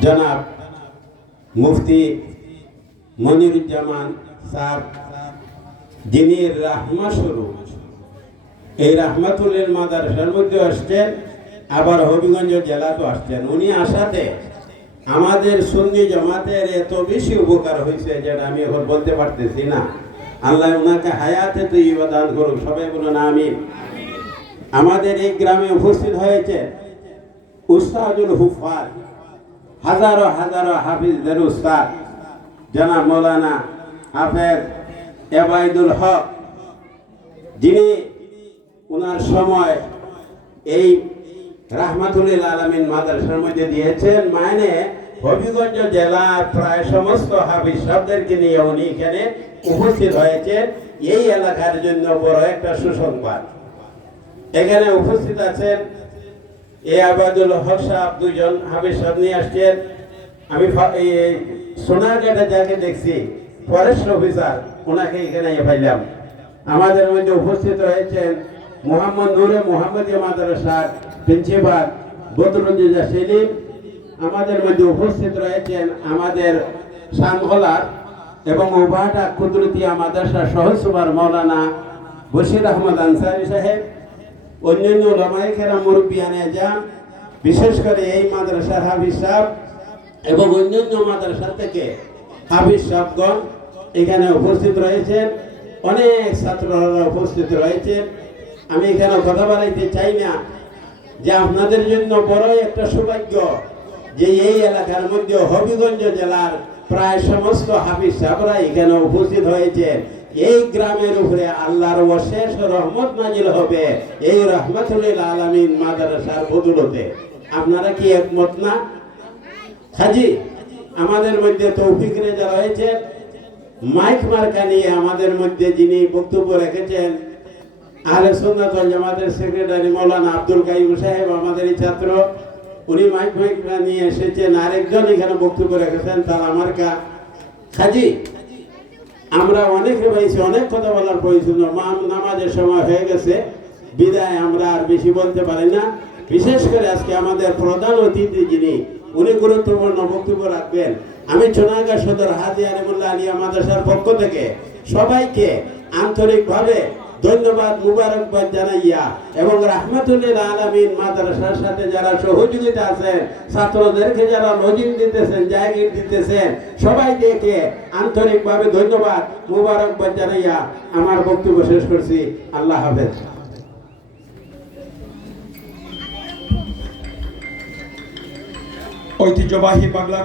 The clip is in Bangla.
জনাব মুফতি মনিরুজ্জামান স্যার, যিনি রাহমা স্বরূপ, এই রাহমাতুল্লিল মাদারসার মধ্যে আসছেন, আবার হবিগঞ্জ জেলাতেও আসছেন। উনি আসাতে আমাদের সুন্নি জমাতের এত বেশি উপকার হয়েছে যেটা আমি এখন বলতে পারতেছি না। আল্লাহ ওনাকে হায়াতে তো দান করুক। সবাই বলুন আমিন। আমাদের এই গ্রামে উপস্থিত হয়েছে উস্তাদুল হুফাজ। হাজারো হাজারো হাফিজদের উস্তাদ, জনাব মৌলানা হাফেজ এবাইদুল হক, যিনি ওনার সময় এই রাহমাতুল্লিল আলমিন মাদ্রাসার মধ্যে দিয়েছেন। মানে হবিগঞ্জ জেলার প্রায় সমস্ত হাফিজ শব্দেরকে নিয়ে উনি এখানে উপস্থিত হয়েছেন। এই এলাকার জন্য বড় একটা সুসংবাদ। এখানে উপস্থিত আছেন এ আবাদুল হক সাহেব দুজন হাফিজ সাহেব নিয়ে আসছেন। আমি সোনারঘাটে যাকে দেখছি ফরেস্ট অফিসার ওনাকে এখানে পাইলাম। আমাদের মধ্যে উপস্থিত রয়েছেন মোহাম্মদ নূরে মোহাম্মদীয় মাদ্রাসার প্রিন্সিপাল বদরুদ্দিজা সেলিম। আমাদের মধ্যে উপস্থিত রয়েছেন আমাদের শানহলার এবং উবাহাটা কুদরতিয়া মাদ্রাসার সহসুবার মৌলানা বশির আহমদ আনসারি সাহেব। অন্যান্য লমাইকেরা মুরব্বিয়ানে যান। বিশেষ করে এই মাদ্রাসার হাফিজ সাহেব এবং অন্যান্য মাদ্রাসা থেকে হাফিজ সাহেবগণ এখানে উপস্থিত রয়েছেন। অনেক ছাত্ররা উপস্থিত রয়েছেন। আমি এখানে কথা বলাইতে চাই না যে আপনাদের জন্য বড়ই একটা সৌভাগ্য যে এই এলাকার মধ্যে হবিগঞ্জ জেলার প্রায় সমস্ত হাফিজ সাহেবরা এখানে উপস্থিত হয়েছেন। এই গ্রামের উপরে আল্লাহর অশেষ রহমত নাজিল হবে। এই রহমতুল্লিল আলমিন মাদ্রাসার বদলতে। আপনারা কি একমত না? হাজি, আমাদের মধ্যে তৌফিক রেজা রয়েছে। মাইক মার্কা নিয়ে আমাদের মধ্যে যিনি বক্তব্য রেখেছেন, আহলে সুন্নাত ওয়াল জামাতের সেক্রেটারি মৌলানা আব্দুল কাইম সাহেব, আমাদের ছাত্র, উনি মাইক মাইক নিয়ে এসেছেন। আরেকজন এখানে বক্তব্য রেখেছেন, তার আমার কা হাজি আমরা অনেকে পাইছি অনেক কথা বলার প্রয়োজন নামাজের সময় হয়ে গেছে, বিদায় আমরা আর বেশি বলতে পারি না। বিশেষ করে আজকে আমাদের প্রধান অতিথি যিনি, উনি গুরুত্বপূর্ণ বক্তব্য রাখবেন। আমি চোনাগা সদর হাজি আলিমুল্লাহ আলিয়া মাদ্রাসার পক্ষ থেকে সবাইকে আন্তরিকভাবে ধন্যবাদ মুবারকবাদ জানাইয়া এবং রাহমাতুল্লিল আলামিন মাদ্রাসার সাথে যারা সহযোগিতা আছেন, ছাত্রদেরকে যারা নজির দিতেছেন জায়গির দিতেছেন সবাই দেখে আন্তরিকভাবে ধন্যবাদ মুবারকবাদ জানাইয়া আমার বক্তব্য শেষ করছি। আল্লাহ হাফেজ। ঐতিহ্যবাহী বাংলা